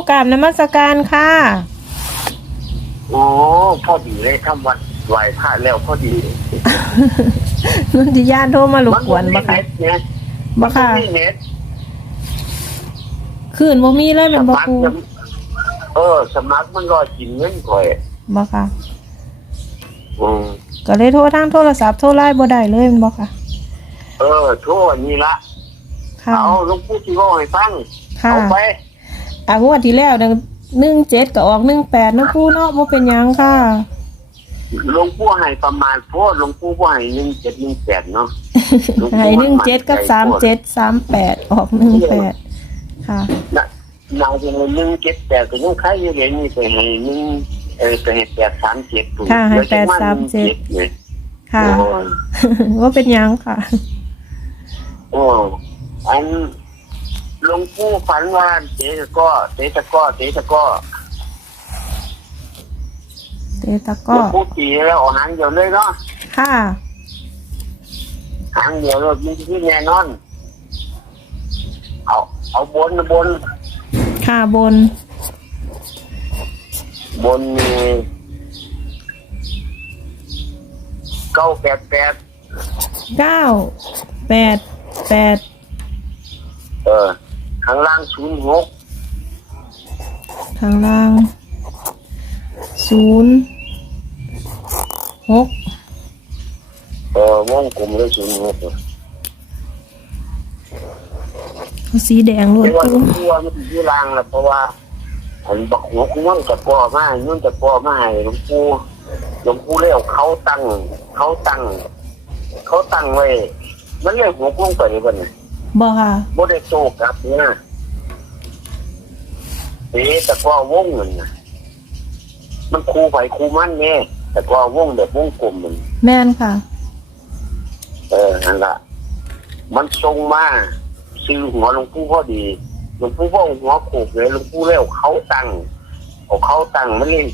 ปูกราบนมัสการค่ะโอ้พอดีเลยทำวัดไหวพระแล้วพอดีนุ่นทิยาโทรมารบกวนมับ่นค่ะเน็ตเนี่ยบ่ค่ะมันไม่เน็ตคืนบ่มีเลยสเป็นบ่มัครปูจะเออ สมัครมันรอกินเงินก่อยบ่ค่ะอืมก็เลยโทรทางโทรศัพท์โทรไลน์บ่ได้เลยแม่นบ่ค่ะ เออ โทษนี่ละค่ะเอาหลุงปู่ที่ว่าให้ฟังค่ะเอาไป อ่างวดที่แล้วนึงหนึ่งเจ็ดก็ออกหนึ่งแปดนะปูเนาะบ่เป็นหยังค่ะ หลวงปู่ให้ประมาณโพดหลวงปู่ว่าให้หนึ่งเจ็ดหนึ่งแปดเนาะให้หนึ่งเจ็ดกับสามเจ็ดสามแปดออกหนึ่งแปดค่ะ น่ะนายจะให้หนึ่งเจ็ดแปดก็ยังใครอยู่เลยนี่ไปให้หนึ่งเออไปให้แปดสามเจ็ดปุ่นค่ะให้ดี๋ยวจะแปดสามเจ็ด เนี่ยค่ะ โอ้ย ว่าเป็นหยังค่ะ โอ้อัน หลวงปู่ฝันว่าเตะตะกร้อเตะตะกร้อเตะตะกร้อเตตะหลก็วงปู่ตีแล้วเอาหางเดียวเลยเนาะค่ะ หางเดียวเรามีที่แน่นอน เอาเอาบนบน ค่ะบน บนมีเก้าแปดแปดเก้า แปด แปด เออ ข้างล่างศูนย์หกข้างล่างศูนย์หกเออวงกลมเลยศูนย์หกสีแดงล้วนที่ว่าหลปูวงปู่ว่ามันอยู่ล่างแล้วเพราะว่าอันบักหัวกุ้งจะปอมายุ่นจะปอมาให้หลวงปู่หลวงปู่เลยเอาเขาตั้ง เขาตั้ง เขาตั้งไว้ มันเลยหัวกุ้งไปเลยบ่เนี่ย บ่ค่ะบ่ได้โตกลับเนี่ยเอ๊ะแต่ก็วงมันน่ะมันคูไผคูมันเนี่ยแต่ก็วงแบบวงกลมมันแม่นค่ะ เออนั่นละมันทรงมาซื้อหัวหลวงปู่พอดีหลวงปู่ว่าเอาหัวโขกเลยหลวงปู่แล้วเขาตั้งเอาเขาตั้งมันเลย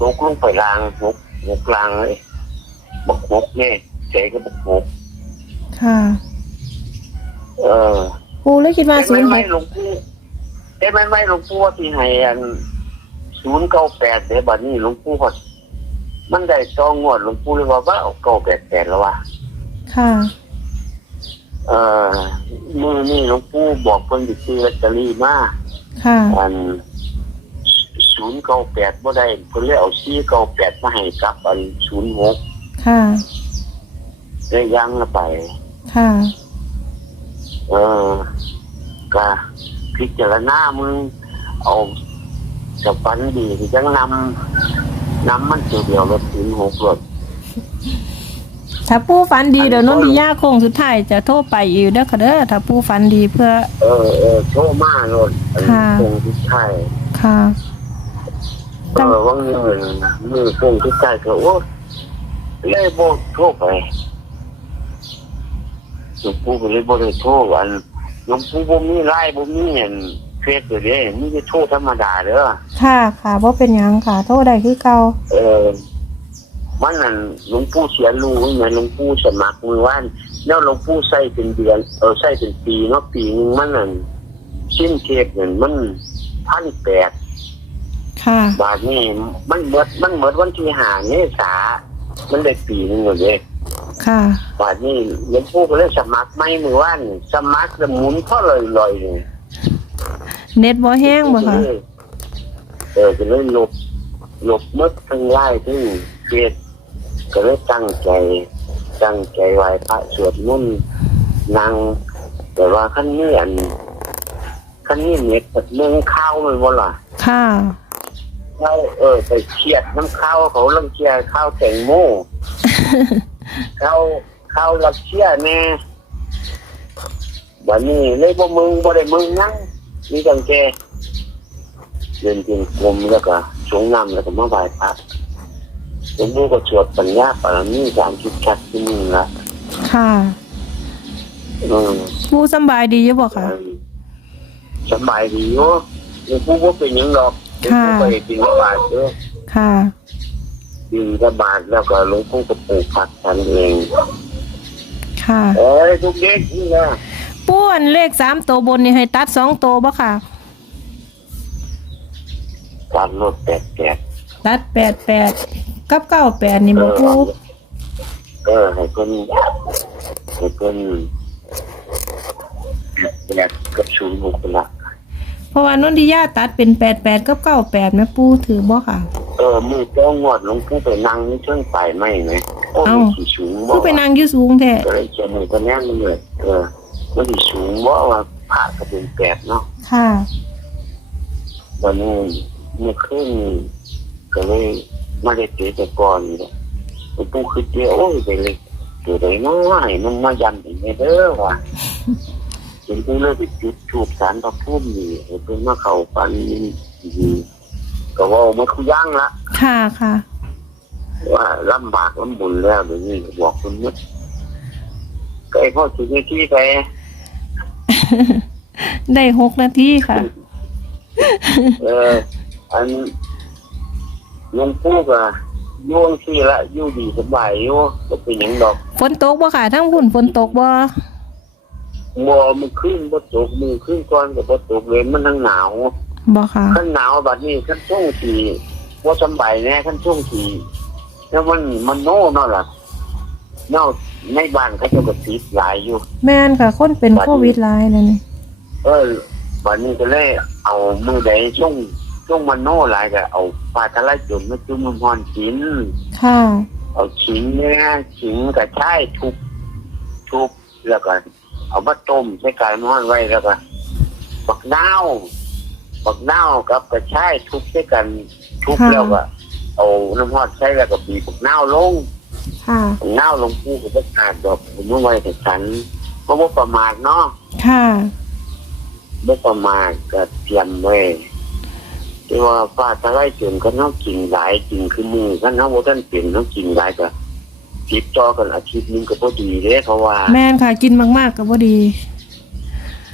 ลกลงไปลางหกหกลางเลยบักหกเนี่ยเจ๊ก็บักหกค่ะ เออปูเลยคิดว่าแต่ศูนไม่ย์หไม่กหลวงปู่แต่ไม่ไม่หลวงปู่ว่าที่ให้อันศูนย์เก้าแปดเดี๋ยวบัดนี้หลวงปู่พอมันได้จองงวดหลวงปู่เลยว่าว่าเอาเก้าแปดแปดแล้ววะค่ะ เอ่อมือนี่หลวงปู่บอกคนไปซื้อลอตเตอรี่มาค่ะ อันศูนย์เก้าแปดบ่ได้เพิ่นเลยเอาซี่เก้าแปดมาให้กับอันศูนย์หกค่ะได้ยังละไป ค่ะ เออก็พิจารณามึงเอาจะฟันดีที่จังนำนำมันตัวเดียวรถศูนย์หกรถถ้าปูฝันดีเดี๋ยวนนทิยาโคงสุดท้ายจะโทรไปอีกเด้อค่ะเด้อถ้าปูฝันดีเพื่อ เออเออโชว์มารถอันค่ะคงที่ใช่ค่ะเออว่างเงินมือคงที่ใช่ก็โอ้เลยโบโทรไป หลวงปู่ก็เลยบ่ได้โทรอันหลวงปู่บ่มีไลน์บ่มีอันเฟซเลยเด้มีแต่โทรธรรมดาเด้อค่ะค่ะว่าเป็นหยังค่ะ โทษได้คือเก่าเออมันนั่นหลวงปู่เสียรู้เหมือนหลวงปู่สมัครมือว่านแล้วหลวงปู่ใส่เป็นเดือนเออใส่เป็นปีเนาะปีหนึงมันนั่นสิ้นเทปนั่นมันพันแปดค่ะ บาทนี่มันเมดมันเมดวันที่หาเมษามันได้ปีหนึงเลย ค่ะบาทนี่หลวงปู่ก็เลยสมัครไม่มือว่านสมัครแล้วหมุนก็เลยลอยๆเลยเน็ตบ่แห้งบ่ค่ะเออก็เลยหลบหลบหมดทั้งไล่ทั้งเฟซก็เลยตั้งใจตั้งใจไหว้พระสวดมนต์นั่งแต่ว่าขั้นนี้อันขั้นนี้เน็ตเมืองข้าวมันบ่ล่ะค่ะข้าวเออไปเครียดน้ำข้าวเขาลังเชียร์ข้าวแตงโม ข้าวข้าวลักเชียร์แน่วันนี้เลยบ่มึงบ่ได้มึงนั่งมีจังแกเดินจงกรมแล้วก็สงน้ำแล้วก็มาไหว้พระหลวงปู่ก็สวดปัญญาปรมีสามสิบชัดที่มึงละค่ะอืมปูสำบายดีอยู่บ่ค่ะสบายดีอยู่หลวงปู่ว่าเป็นหยังหรอกหลวงค่ะปู่ไปบินบาทเด้อค่ะ บินบาทแล้วก็หลวงปู่ก็ปลูกผักทันเองค่ะเอ้ยทุกเด็กนี่นะปูอันเลขสามตัวบนนี่ให้ตัดสองตัวบ่ค่ะ การรถแปดแปดตัดแปดแปดกับเก้าแปดนี่บ่ปูเออให้เพิ่นให้เพิ่นแปดกับศูนย์หกละเพราะว่านนทิยาตัดเป็นแปดแปดกับเก้าแปดแม่ปูถือบ่ค่ะ เออมือเจ้างวดหลวงปู่ไปนั่งนี่เชิงไปไม่ไหมโอ้เอ้า มันสิสูงบ่ผู้ไปนั่งอยู่สูงแท้ก็เลยเขียนมือตัวแน่นเลยเออมันสิสูงบ่ว่าผ่าก็เป็นแปดเนาะค่ะ วันนี้เมื่อคืนก็เลยมาได้เตะแต่ก่อนนี่แหละหลวงปู่คือเดียวโอ้ยไปเลยตัวใดน้อยมันมายันอีกเด้อว่ะหลวงปู่เลยไปจุดถูกสารพระพุ่มนี่ให้เพิ่นมาเข้าฟันดี ก็เว่ามาคุย่างละค่ะค่ะว่าลำบากลำบุญแล้วเดี๋ยวนี้ก็บอกคุณนึกก็ไอ้พ่อถึงที่ไปได้หกนาทีค่ะ เออ อันหลวงปู่ก็อยุ่จั่งที่ละอยู่ดีสบายอยู่ก็เป็นหยังดอกฝนตกบ่ค่ะทั้งหุ่นฝนตกบ่มัวมันขึ้นบ่ตกมือขึ้นก่อนก็บ่ตกเลยมันทั้งหนาว บ่ค่ะขั้นหนาวบัดนี้ขั้นช่วงที่ว่าสำบายแน่ขั้นช่วงที่แล้วมันมันโน่เนาะล่ะเนาะในบ้านเขาเจะก็ติดหลายอยู่ แม่นค่ะ คนเป็นโควิดหลายเลยนี่เออบัดนี้ก็เลยเอามือใดช่วงช่วงมันโน่หลายก็เอาปลาทะเลจุ่มมาจุ่มน้ำพรกินค่ะ เอาขิงเนี่ยขิงกับช่ายทุบทุบแล้วก็เอามาต้มใส่กายม้อนไว้แล้วก็บักนาว บักนาวกับกระชายทุบใส่กันทุบค่ะ แล้วก็เอาน้ำฮอดใส่แล้วก็บีบบักนาวลงค่ะ บักนาวลงปูก็บ่ขาดดอกผมเอาไว้แต่ฉันเพราะว่าประมาทเนาะค่ะ บ่ประมาทก็เตรียมไว้ที่ว่าฟ้าทะลายจนก็เฮากินหลายกินคือมือกันเฮาบ่ทันเป็นเฮากินหลายก็ติดต่อกันอาทิตย์หนึงก็บ่ดีเด้เพราะว่า แม่นค่ะ กินมากๆก็บ่ดี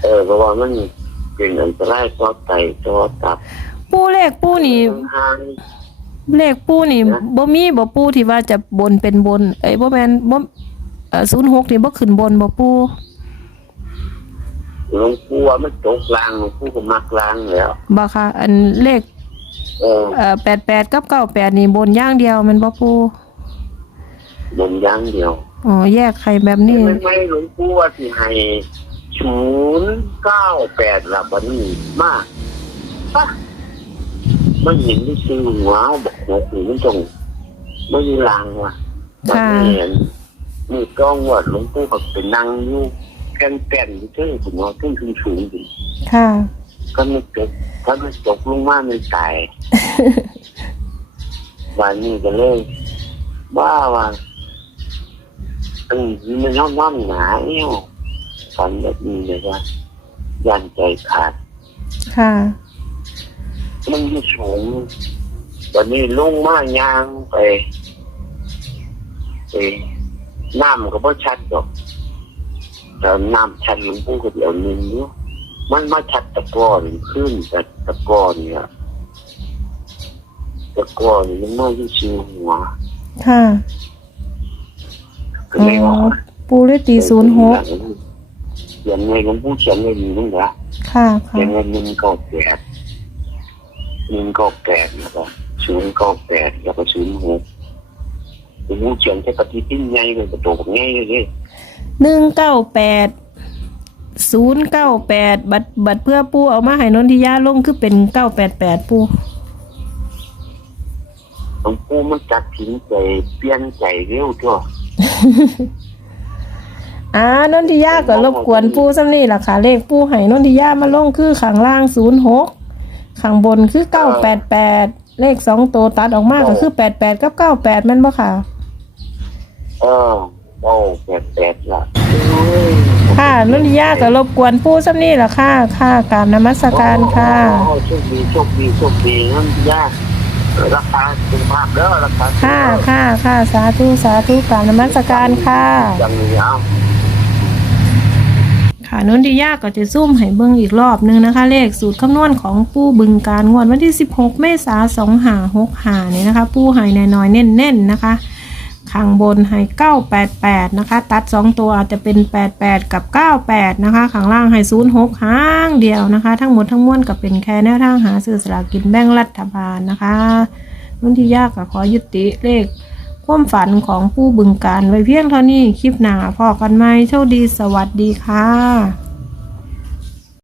เออเพราะว่ามัน เป็นอันตรายต่อไตต่อตับปูเลขปูนี่ ห่างเลขปูนี่บ่มีบ่ปูที่ว่าจะบนเป็นบน เอ้ยบ่แม่นบ่เอ่อ06นี่บ่ขึ้นบนบ่ปูหลวงปู่ว่ามันตกลางหลวงปู่ก็มักลางแล้ว บ่ค่ะ อันเลขเออเอ่อ88กับ98นี่บนอย่างเดียวแมันบ่ปูบนอย่างเดียวอ๋อแยกไข่แบบนี้ ไม่ไม่หลวงปู่ว่าสิให้ ศูนย์เก้าแปดละบัดนี้มาปะมันเห็นที่ซื้อหัวบอกหัวนี่มันตรงไม่มีลางว่ะบัดนี้เห็นนี่กล้องว่าหลวงปู่ก็เป็นนั่งอยู่แก่นแก่นอยู่เทึงถึงว่าขึ้นขึ้นสูงอยู่ค่ะก็ไม่ตกถ้าไม่ตกลงมาไม่ตายวันนี้ก็เลยว่าว่าเออมันน้อมน้อมหนาเอี้ยว ฝันแบบนี้เลยว่ายันใจขาด ค่ะ มันอยู่สูงวันนี้ลงมายางไปไปน้ำก็บ่ชัดดอกแต่น้ำชัดหลวงปู่ก็เดี๋ยวนึงเนาะมันมาชัดตะกอนขึ้นแต่ตะกอนเนี่ยตะกอนนี่มันมาที่ชิวหัวค่ะก็อ๋เลยว่าอปูเลยตี06เขียนไว้หลวงปู่เขียนไว้นี่นึงนะค่ะเขียค่ะนไว้หนึ่งเก้าแปดหนึ่งเก้าแปดแล้วก็ศูนย์เก้าแปดแล้วก็ศูนย์หกหลวงปู่เขียนใช้ปฏิทินใหญ่เลยกระโดดง่ายเลยเด้หนึ่งเก้าแปดศูนย์เก้าแปดบัตรบัตรเพื่อปูเอามาให้นนทิยาลงคือเป็นเก้าแปดแปดปูหลวงปู่มันจัดทิ้งใจเปลี่ยนใจเร็วทั่ว อ่านนทิยาก็รบกวนปูซ้ำนี่ล่ะค่ะ เลขปูให้นนทิยามาลงคือข้างล่างศูนย์หกข้างบนคือเก้าแปดแปดเลขสองตัวตัดออกมาก็คือแปดแปดกับเก้าแปดแม่นบ่ค่ะ เออโอ้แปดแปดละค่ะนนทิยาก็รบกวนปูซ้ำนี่ล่ะค่ะ ค่ะกรารนมัสการค่ะโอ้โชคดีโชคดีโชคดีนั่นยากรักษาสุขภาพเด้อรักษาสุขค่ะภาพค่ะค่ะสาธุสาธุกรารนมัสการค่ะอย่างนี้เอา ค่ะนนทิยาก็จะซุ่มให้เบิ่งอีกรอบนึงนะคะ เลขสูตรคำนวณของปู้บึงการงวดวันที่ 16 เมษายน2565นี่นะคะ ปู้ให้แน่น้อยๆเน้นๆนะคะข้างบนให้เก้าแปดแปดนะคะ ตัดสองตัวอาจจะเป็นแปดแปดกับเก้าแปดนะคะ ข้างล่างให้ศูนย์หกหางเดียวนะคะ ทั้งหมดทั้งมวลก็เป็นแค่แนวทางหาซื้อสลากกินแบ่งรัฐบาลนะคะนุ่นที่ยากก็ขอยุติเลข ความฝันของผู้บึงการไว้เพียงเท่านี้คลิปหน้าพอกันไหมโชคดีสวัสดีค่ะ